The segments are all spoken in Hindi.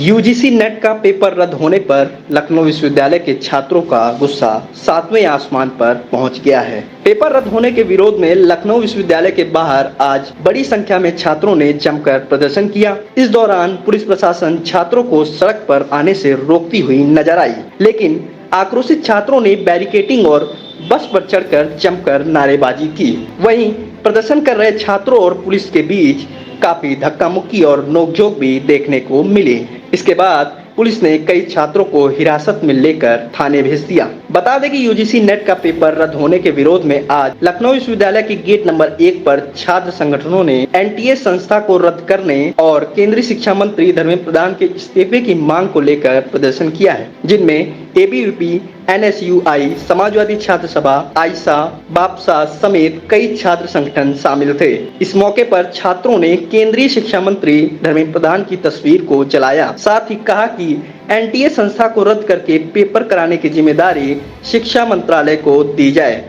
यूजीसी नेट का पेपर रद्द होने पर लखनऊ विश्वविद्यालय के छात्रों का गुस्सा 7वें आसमान पर पहुंच गया है। पेपर रद्द होने के विरोध में लखनऊ विश्वविद्यालय के बाहर आज बड़ी संख्या में छात्रों ने जमकर प्रदर्शन किया। इस दौरान पुलिस प्रशासन छात्रों को सड़क पर आने से रोकती हुई नजर आई, लेकिन आक्रोशित छात्रों ने बैरिकेडिंग और बस पर चढ़कर जमकर नारेबाजी की। वहीं प्रदर्शन कर रहे छात्रों और पुलिस के बीच काफी धक्का मुक्की और नोकझोंक भी देखने को मिली। इसके बाद पुलिस ने कई छात्रों को हिरासत में लेकर थाने भेज दिया। बता दें कि यूजीसी नेट का पेपर रद्द होने के विरोध में आज लखनऊ विश्वविद्यालय के गेट नंबर 1 पर छात्र संगठनों ने एनटीए संस्था को रद्द करने और केंद्रीय शिक्षा मंत्री धर्मेंद्र प्रधान के इस्तीफे की मांग को लेकर प्रदर्शन किया है, जिनमें एबीवीपी, एनएसयूआई, समाजवादी छात्र सभा, आयसा, बापसा समेत कई छात्र संगठन शामिल थे। इस मौके पर छात्रों ने केंद्रीय शिक्षा मंत्री धर्मेंद्र प्रधान की तस्वीर को जलाया। साथ ही कहा कि एनटीए संस्था को रद्द करके पेपर कराने की जिम्मेदारी शिक्षा मंत्रालय को दी जाए।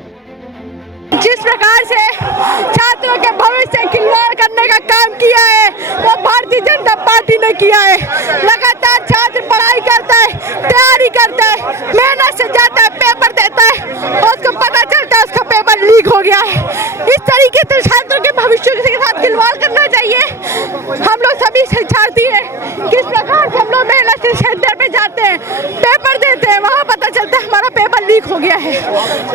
जिस प्रकार से छात्रों के भविष्य से खिलवाड़ करने का काम किया है वो भारतीय जनता पार्टी ने किया है। लगातार छात्र पढ़ाई करता है, तैयारी करता है, मेहनत से जाता है, पेपर देता है और उसको पता चलता है उसका पेपर लीक हो गया है। इस तरीके से छात्रों के भविष्य के साथ खिलवाड़ करना चाहिए। हम लोग सभी शिक्षार्थी हैं, किस प्रकार से हम लोग मेहनत से सेंटर पे जाते हैं, पेपर देते हैं, वहाँ पता चलता है हमारा पेपर लीक हो गया है।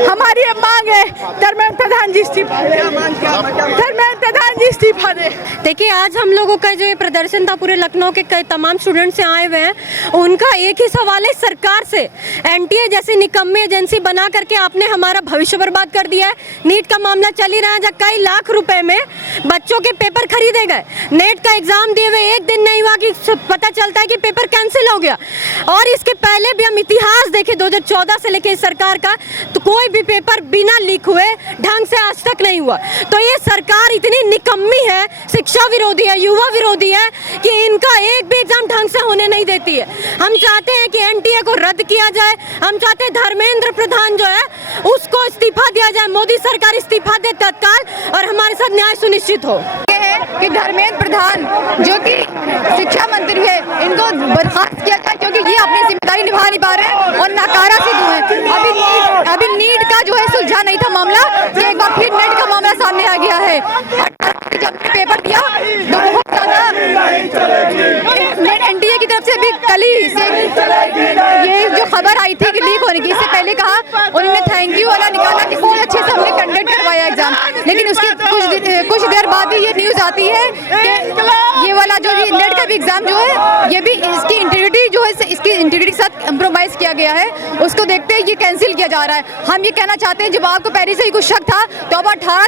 हमारी ये मांग है धर्मेंद्र प्रधान जी इस्तीफा दे, धर्मेंद्र प्रधान जी इस्तीफा दे। देखिए, आज हम लोगों का जो ये प्रदर्शन था पूरे लखनऊ के कई तमाम स्टूडेंट से आए हुए हैं, उनका एक ही सवाल है सरकार से। एनटीए जैसी निकम्मी एजेंसी बना करके आपने हमारा भविष्य बर्बाद कर दिया है। नीट का मामला चल ही रहा है, जब कई लाख रुपए में बच्चों के पेपर खरीदे गए। नेट का एग्जाम दिए हुए एक दिन नहीं हुआ कि पता चलता है कि पेपर कैंसिल हो गया। और इसके पहले भी हम इतिहास देखें 2014 से लेकर सरकार का, तो कोई भी पेपर बिना लीक हुए ढंग से आज तक नहीं हुआ। तो ये सरकार इतनी निकम्मी है, शिक्षा विरोधी है, युवा विरोधी है कि इनका एक भी एग्जाम ढंग से होने नहीं देती है। हम चाहते हैं कि एनटीए को रद्द किया जाए। हम चाहते हैं धर्मेंद्र प्रधान जो है उसको इस्तीफा दिया जाए, मोदी सरकार इस्तीफा दे तत्काल और हमारे साथ न्याय सुनिश्चित हो। कि धर्मेंद्र प्रधान जो कि शिक्षा मंत्री है, इनको बर्खास्त किया जाए क्योंकि ये अपनी जिम्मेदारी निभा नहीं पा रहे हैं और नाकारा सिद्ध हुए। अभी नीट का जो है सुलझा नहीं था मामला, कि एक बार फिर नीट का मामला सामने आ गया है। जब पेपर दिया तो बहुत ज्यादा एनटीए की तरफ से अभी कल ही से ये जो खबर आई थी कि लीक होने की, इससे पहले कहा उन्होंने थैंक यू वाला निकाला कि बहुत अच्छे से हमने कंडक्ट करवाया एग्जाम, लेकिन उसके कुछ देर बाद ही ये न्यूज आती है कि ये वाला जो नेट का भी एग्जाम जो है ये भी इसकी इंटीग्रिटी जो है इसकी इंटीग्रिटी के साथ कंप्रोमाइज किया गया है। उसको देखते हुए ये कैंसिल किया जा रहा है। हम ये कहना चाहते हैं जब आपको पहले से ही कुछ शक था तो अब 18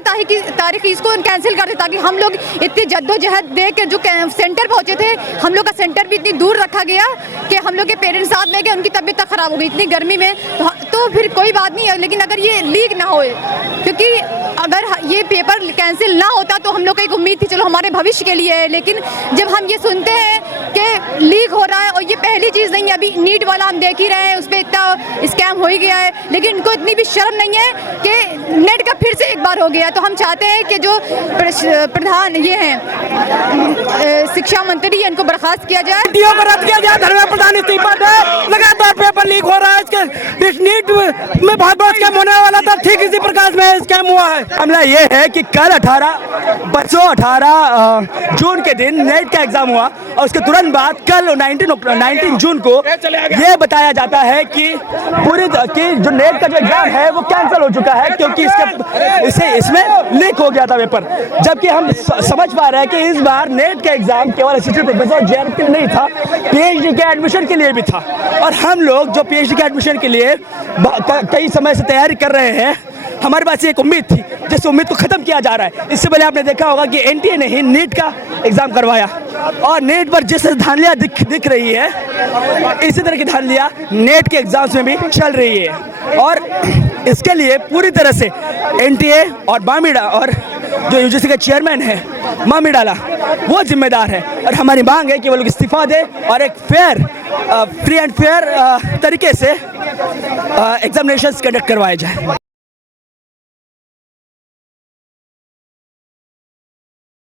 तारीख इसको कैंसिल कर दे, ताकि हम लोग इतनी जद्दोजहद दे के जो सेंटर पहुंचे थे, हम लोग का सेंटर भी इतनी दूर रखा गया कि हम लोग के पेरेंट्स साथ में गए, उनकी तबीयत तक खराब हो गई इतनी गर्मी में। तो फिर कोई बात नहीं है, लेकिन अगर ये लीक ना हो, क्योंकि अगर ये पेपर कैंसिल ना होता तो हम लोग को एक उम्मीद थी चलो हमारे भविष्य के लिए है, लेकिन जब हम ये सुनते हैं कि लीक हो रहा है और ये पहली चीज़ नहीं है, अभी नीट वाला हम देख ही रहे हैं, उस पर इतना स्कैम हो ही गया है, लेकिन इनको इतनी भी शर्म नहीं है कि नेट का फिर से एक बार हो गया। तो हम चाहते हैं कि जो प्रधान ये हैं शिक्षा मंत्री, इनको बर्खास्त किया जाए, रद्द किया जाए, धर्मेंद्र प्रधान इस्तीफा दे। लगातार पेपर लीक हो रहा है, इसके इस नीट में बहुत बड़ा स्कैम होने वाला था, ठीक इसी प्रकार में स्कैम हुआ है। मामला ये है कि कल 18 जून के दिन नेट का एग्जाम हुआ और उसके तुरंत बाद कल 19 जून को ये बताया जाता है कि जो नेट का जो एग्जाम है वो कैंसिल हो चुका है, क्योंकि इसमें लीक हो गया था पेपर। जबकि हम समझ पा रहे हैं कि इस बार नेट का एग्जाम केवल असिस्टेंट प्रोफेसर जेआरएफ नहीं था, पीएचडी के एडमिशन के लिए भी था। और हम लोग जो पीएचडी के एडमिशन के लिए कई समय से तैयारी कर रहे हैं, हमारे पास एक उम्मीद थी, जिस उम्मीद को खत्म किया जा रहा है। इससे पहले आपने देखा होगा कि एनटीए ने ही नीट का एग्जाम करवाया और नेट पर जिस धांधलियां दिख रही है, इसी तरह की धांधलियां नेट के एग्जाम्स में भी चल रही है। और इसके लिए पूरी तरह से एनटीए और मामिडा और जो यूजीसी के चेयरमैन है मामिडाला, वो जिम्मेदार है। और हमारी मांग है कि वो लोग इस्तीफा दे और एक फ्री एंड फेयर तरीके से एग्जामिनेशंस कंडक्ट करवाए जाए।